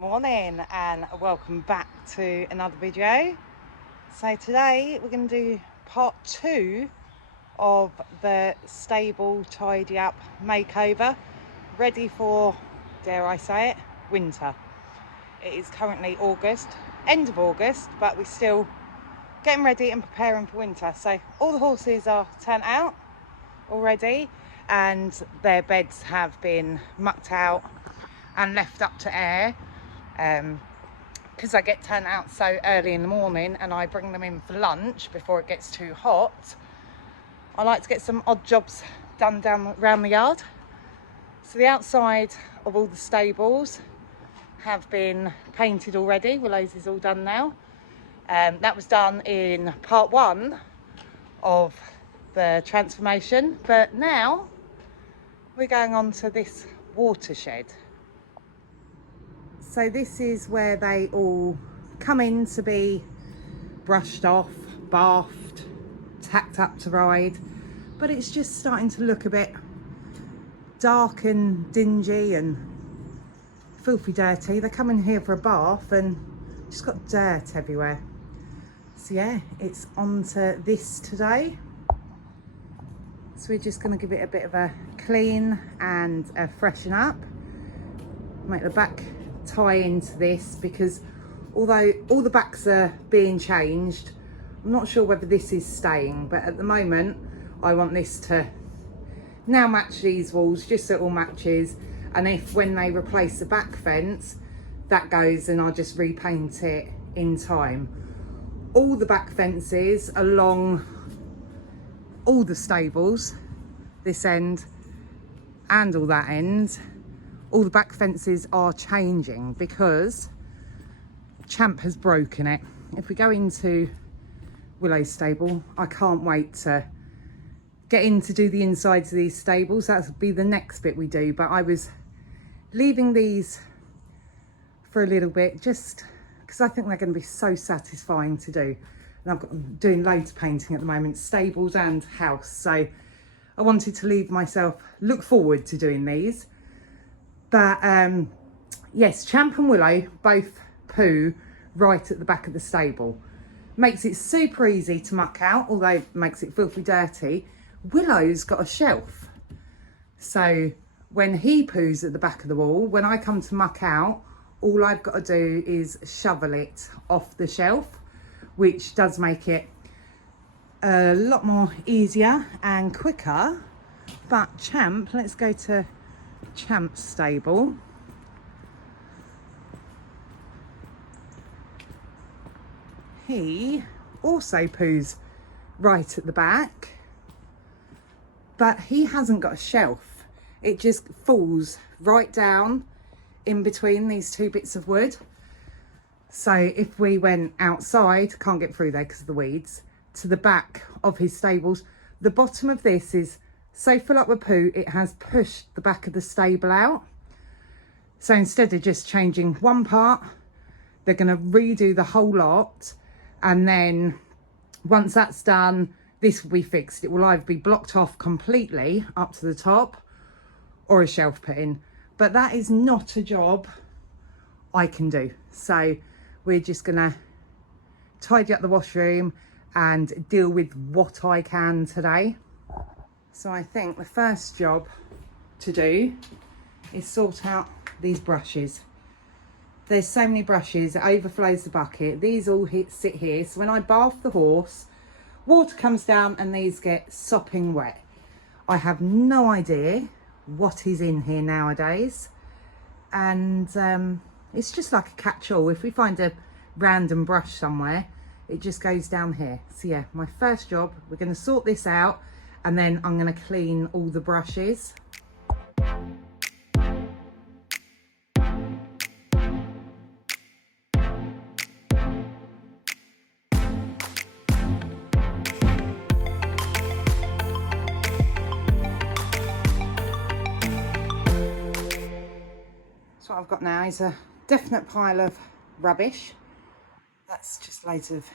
Morning and welcome back to another video. So today we're going to do part 2 of the stable tidy up makeover, ready for, dare I say it, winter. It is currently August, end of August, but we're still getting ready and preparing for winter. So all the horses are turned out already and their beds have been mucked out and left up to air. Because I get turned out so early in the morning and I bring them in for lunch before it gets too hot, I like to get some odd jobs done around the yard. So the outside of all the stables have been painted already. Willow's is all done now. That was done in part 1 of the transformation, but now we're going on to this watershed. So this is where they all come in to be brushed off, bathed, tacked up to ride, but it's just starting to look a bit dark and dingy and filthy dirty. They come in here for a bath and just got dirt everywhere. So yeah, it's on to this today. So we're just going to give it a bit of a clean and a freshen up. Make the back tie into this, because although all the backs are being changed, I'm not sure whether this is staying, but at the moment I want this to now match these walls, just so it all matches. And if when they replace the back fence that goes, and I'll just repaint it in time. All the back fences along all the stables, this end and all that end, all the back fences are changing because Champ has broken it. If we go into Willow's stable, I can't wait to get in to do the insides of these stables. That'll be the next bit we do, but I was leaving these for a little bit just because I think they're going to be so satisfying to do. And I'm doing loads of painting at the moment, stables and house, so I wanted to look forward to doing these. But yes, Champ and Willow both poo right at the back of the stable. Makes it super easy to muck out, although it makes it filthy dirty. Willow's got a shelf. So when he poos at the back of the wall, when I come to muck out, all I've got to do is shovel it off the shelf, which does make it a lot more easier and quicker. But Champ, let's go to Champ's stable. He also poos right at the back, but he hasn't got a shelf. It just falls right down in between these two bits of wood. So if we went outside, can't get through there because of the weeds, to the back of his stables, the bottom of this is so full up with poo, it has pushed the back of the stable out. So instead of just changing one part, they're going to redo the whole lot. And then once that's done, this will be fixed. It will either be blocked off completely up to the top or a shelf put in. But that is not a job I can do. So we're just going to tidy up the washroom and deal with what I can today. So I think the first job to do is sort out these brushes. There's so many brushes, it overflows the bucket. These all sit here, so when I bath the horse, water comes down and these get sopping wet. I have no idea what is in here nowadays, and it's just like a catch-all. If we find a random brush somewhere, it just goes down here. So yeah, my first job, we're going to sort this out, and then I'm going to clean all the brushes. So what I've got now is a definite pile of rubbish. That's just loads of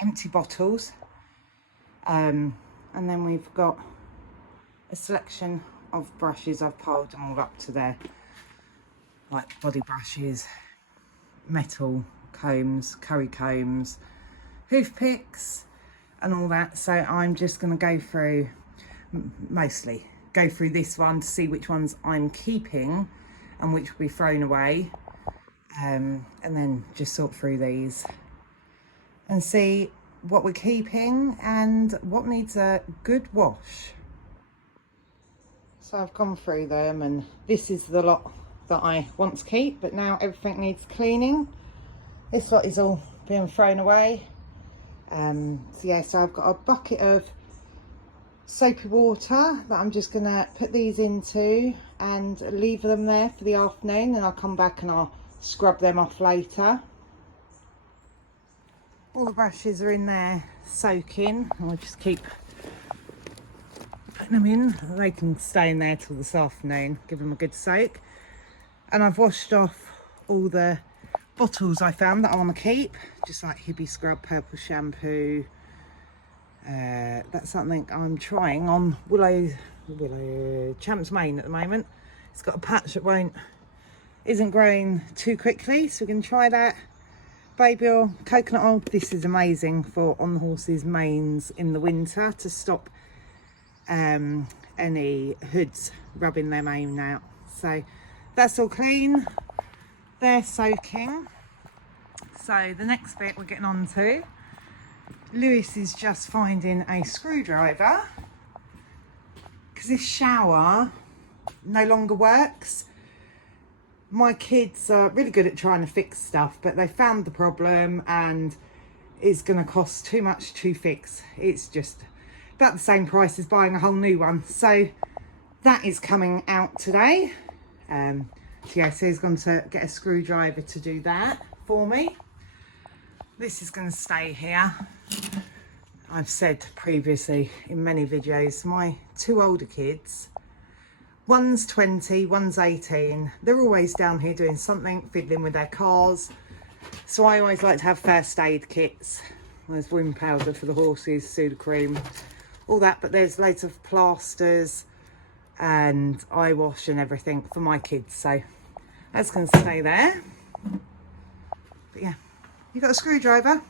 empty bottles. And then we've got a selection of brushes. I've piled them all up to there, like body brushes, metal combs, curry combs, hoof picks and all that. So I'm just going to go through, mostly go through this one to see which ones I'm keeping and which will be thrown away, and then just sort through these and see what we're keeping and what needs a good wash. So I've gone through them, and this is the lot that I want to keep, but now everything needs cleaning. This lot is all being thrown away. So yeah, so I've got a bucket of soapy water that I'm just gonna put these into and leave them there for the afternoon, and I'll come back and I'll scrub them off later. All the brushes are in there soaking. I'll just keep putting them in. They can stay in there till this afternoon, give them a good soak. And I've washed off all the bottles I found that I want to keep, just like Hibby Scrub, purple shampoo. That's something I'm trying on Willow Champ's mane at the moment. It's got a patch that isn't growing too quickly, so we can try that. Baby oil, coconut oil. This is amazing for on the horses' manes in the winter to stop any hoods rubbing their mane out. So that's all clean. They're soaking. So the next bit we're getting on to, Lewis is just finding a screwdriver because this shower no longer works. My kids are really good at trying to fix stuff, but they found the problem and it's going to cost too much to fix. It's just about the same price as buying a whole new one. So that is coming out today. So yeah, so he's going to get a screwdriver to do that for me. This is going to stay here. I've said previously in many videos, my two older kids, one's 20, one's 18. They're always down here doing something, fiddling with their cars. So I always like to have first aid kits. There's wound powder for the horses, Sooty cream, all that. But there's loads of plasters and eye wash and everything for my kids. So that's going to stay there. But yeah, you got a screwdriver.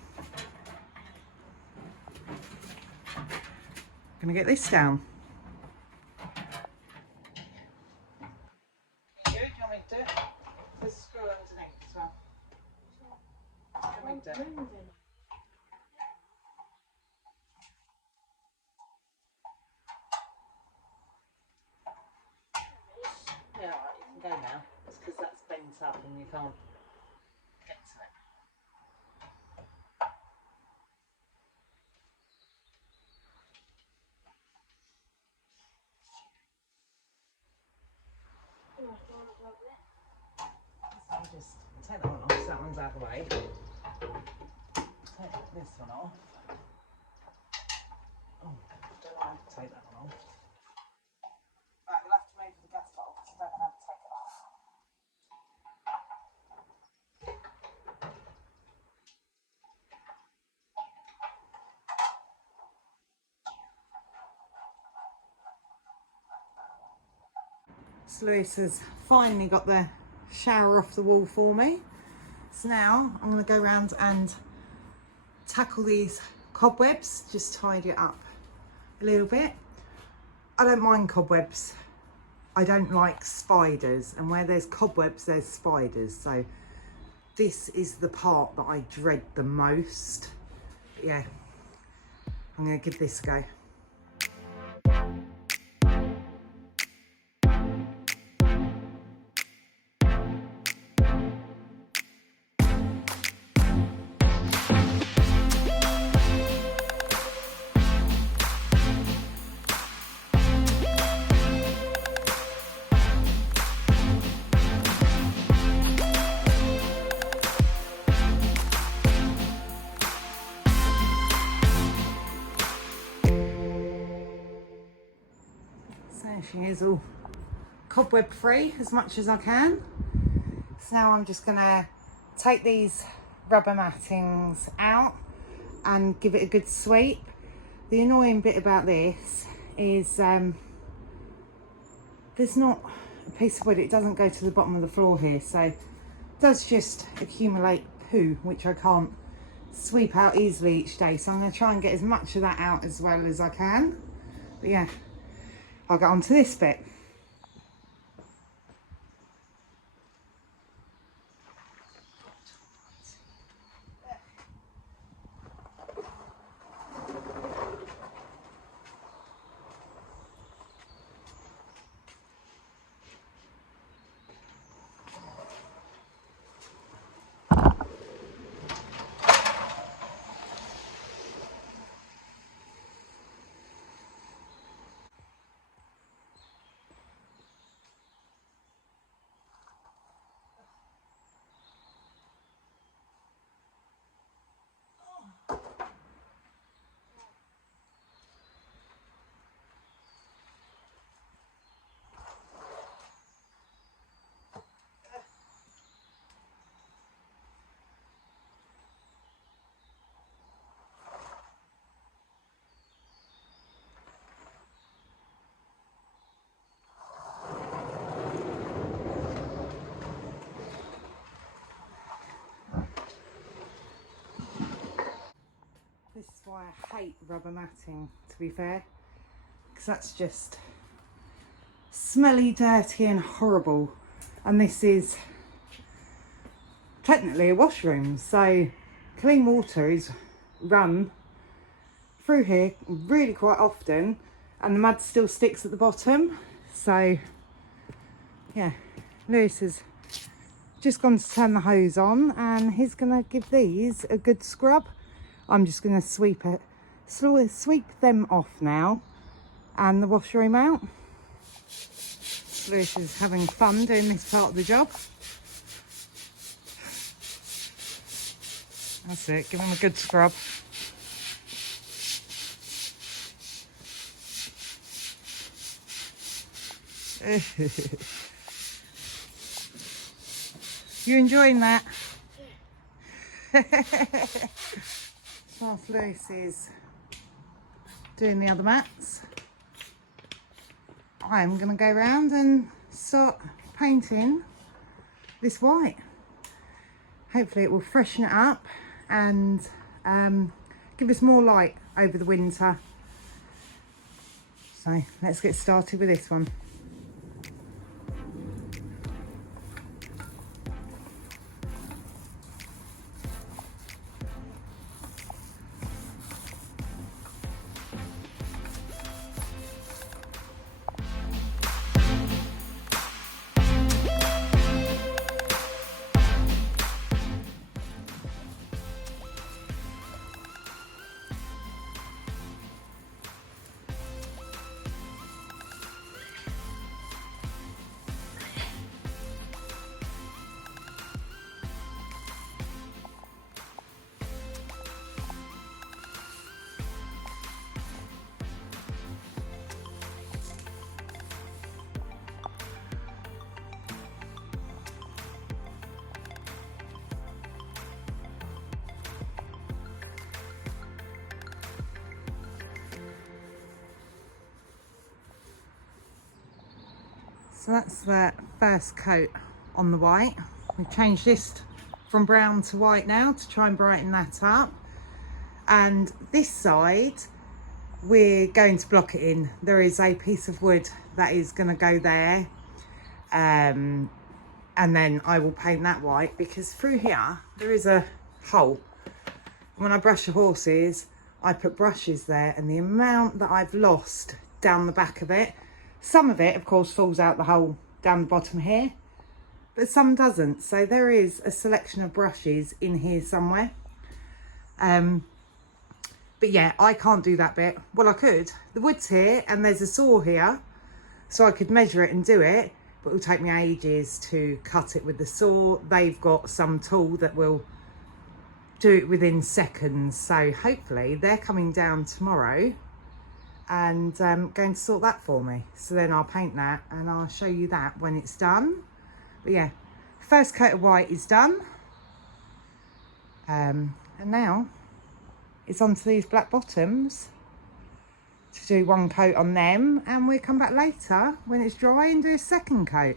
Gonna get this down. There's a screw underneath as well. Yeah, right, you can go now. It's because that's bent up and you can't get to it. So I'll just take that one off, so that one's out of the way. Take this one off. Oh, don't know how to take that one off. Right, we'll have to move the gas bottle because I don't know how to take it off. So Lewis has finally got the shower off the wall for me. So now I'm going to go around and tackle these cobwebs, just tidy it up a little bit. I don't mind cobwebs. I don't like spiders, and where there's cobwebs there's spiders, so this is the part that I dread the most. But yeah, I'm going to give this a go. There she is, all cobweb free as much as I can. So now I'm just going to take these rubber mattings out and give it a good sweep. The annoying bit about this is there's not a piece of wood, it doesn't go to the bottom of the floor here, so does just accumulate poo, which I can't sweep out easily each day, so I'm going to try and get as much of that out as well as I can. But yeah, I'll get on to this bit. This is why I hate rubber matting, to be fair, because that's just smelly, dirty and horrible. And this is technically a washroom, so clean water is run through here really quite often, and the mud still sticks at the bottom. So yeah, Lewis has just gone to turn the hose on and he's gonna give these a good scrub. I'm just going to sweep them off now and the washroom out. Lewis is having fun doing this part of the job. That's it, give him a good scrub. You enjoying that? Whilst Lewis is doing the other mats, I'm going to go around and start painting this white. Hopefully it will freshen it up and give us more light over the winter. So let's get started with this one. So that's the first coat on the white. We've changed this from brown to white now to try and brighten that up. And this side, we're going to block it in. There is a piece of wood that is going to go there. And then I will paint that white, because through here, there is a hole. When I brush the horses, I put brushes there, and the amount that I've lost down the back of it, some of it, of course, falls out the hole down the bottom here, but some doesn't. So there is a selection of brushes in here somewhere. But yeah, I can't do that bit. Well, I could. The wood's here and there's a saw here, so I could measure it and do it, but it will take me ages to cut it with the saw. They've got some tool that will do it within seconds. So hopefully they're coming down tomorrow and going to sort that for me. So then I'll paint that and I'll show you that when it's done. But yeah, first coat of white is done. And now it's onto these black bottoms to do one coat on them, and we'll come back later when it's dry and do a second coat.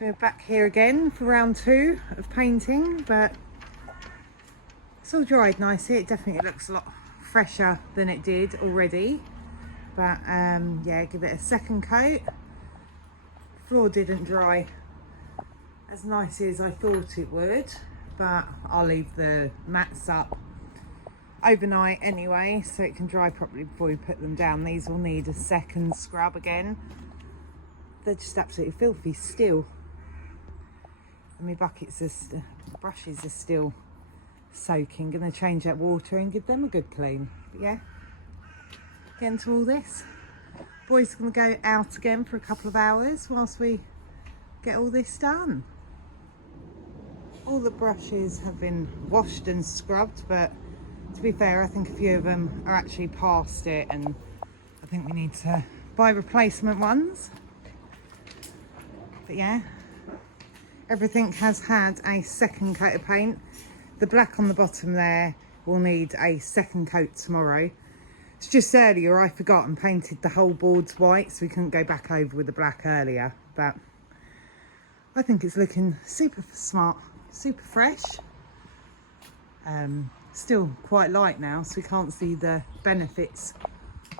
So we're back here again for round 2 of painting, but it's all dried nicely. It definitely looks a lot fresher than it did already. But yeah, give it a second coat. Floor didn't dry as nicely as I thought it would, but I'll leave the mats up overnight anyway so it can dry properly before we put them down. These will need a second scrub again. They're just absolutely filthy still, and my brushes are still soaking. Gonna change that water and give them a good clean. But yeah, get into all this. Boys are gonna go out again for a couple of hours whilst we get all this done. All the brushes have been washed and scrubbed, but to be fair, I think a few of them are actually past it, and I think we need to buy replacement ones. But yeah, everything has had a second coat of paint. The black on the bottom there will need a second coat tomorrow. It's just earlier I forgot and painted the whole boards white, so we couldn't go back over with the black earlier. But I think it's looking super smart, super fresh. Still quite light now, so we can't see the benefits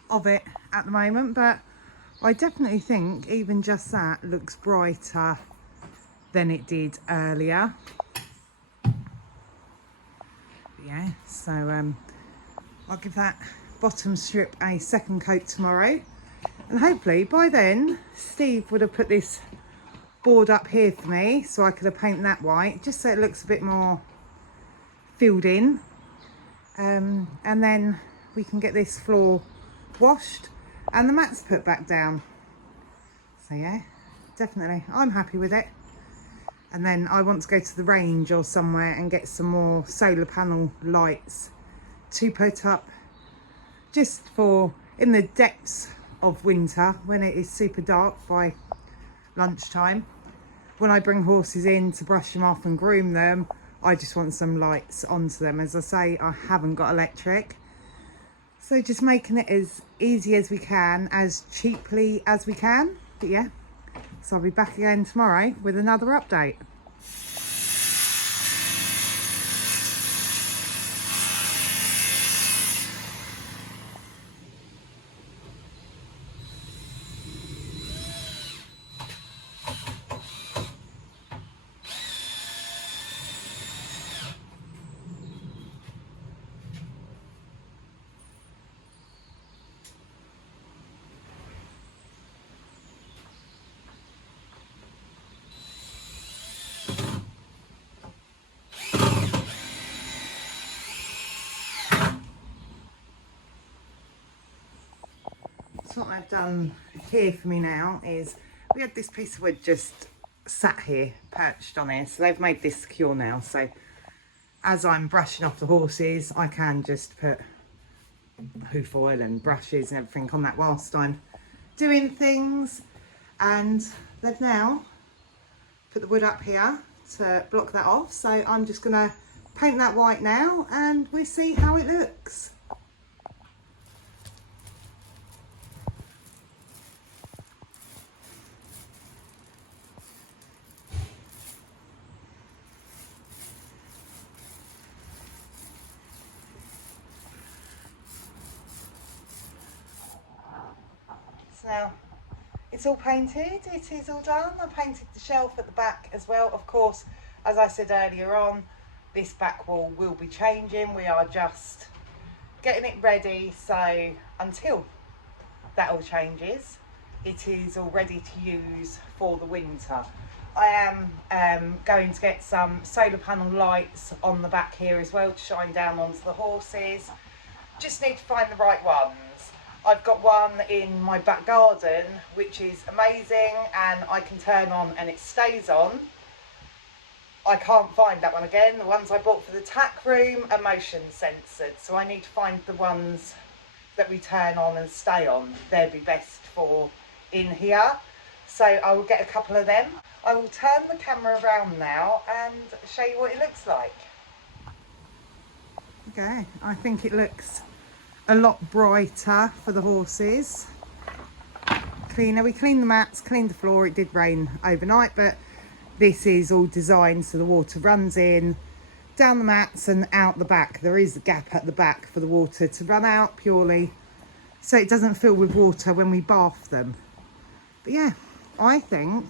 of it at the moment, but I definitely think even just that looks brighter than it did earlier. But yeah, so I'll give that bottom strip a second coat tomorrow, and hopefully by then Steve would have put this board up here for me so I could have painted that white just so it looks a bit more filled in, and then we can get this floor washed and the mats put back down. So yeah, definitely I'm happy with it. And then I want to go to the range or somewhere and get some more solar panel lights to put up, just for in the depths of winter when it is super dark by lunchtime. When I bring horses in to brush them off and groom them, I just want some lights onto them. As I say, I haven't got electric, so just making it as easy as we can, as cheaply as we can. But yeah, so I'll be back again tomorrow with another update. So what I've done here for me now is, we had this piece of wood just sat here, perched on here, so they've made this secure now, so as I'm brushing off the horses I can just put hoof oil and brushes and everything on that whilst I'm doing things. And they've now put the wood up here to block that off, so I'm just gonna paint that white now and we see how it looks. Now it's all painted, it is all done. I painted the shelf at the back as well. Of course, as I said earlier on, this back wall will be changing. We are just getting it ready, so until that all changes, it is all ready to use for the winter. I am going to get some solar panel lights on the back here as well to shine down onto the horses. Just need to find the right ones. I've got one in my back garden which is amazing and I can turn on and it stays on. I can't find that one again. The ones I bought for the tack room are motion censored, so I need to find the ones that we turn on and stay on. They'd be best for in here, so I will get a couple of them. I will turn the camera around now and show you what it looks like. Okay, I think it looks a lot brighter for the horses. Cleaner. We cleaned the mats, cleaned the floor. It did rain overnight, but this is all designed so the water runs in, down the mats and out the back. There is a gap at the back for the water to run out purely so it doesn't fill with water when we bath them. But yeah, I think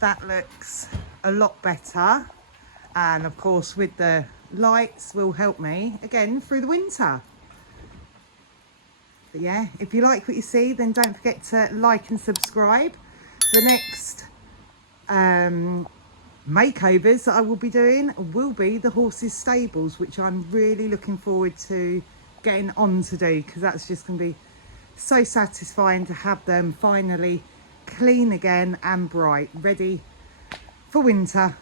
that looks a lot better, and of course with the lights will help me again through the winter. But yeah, if you like what you see, then don't forget to like and subscribe. The next makeovers that I will be doing will be the horses' stables, which I'm really looking forward to getting on to do, because that's just going to be so satisfying to have them finally clean again and bright, ready for winter.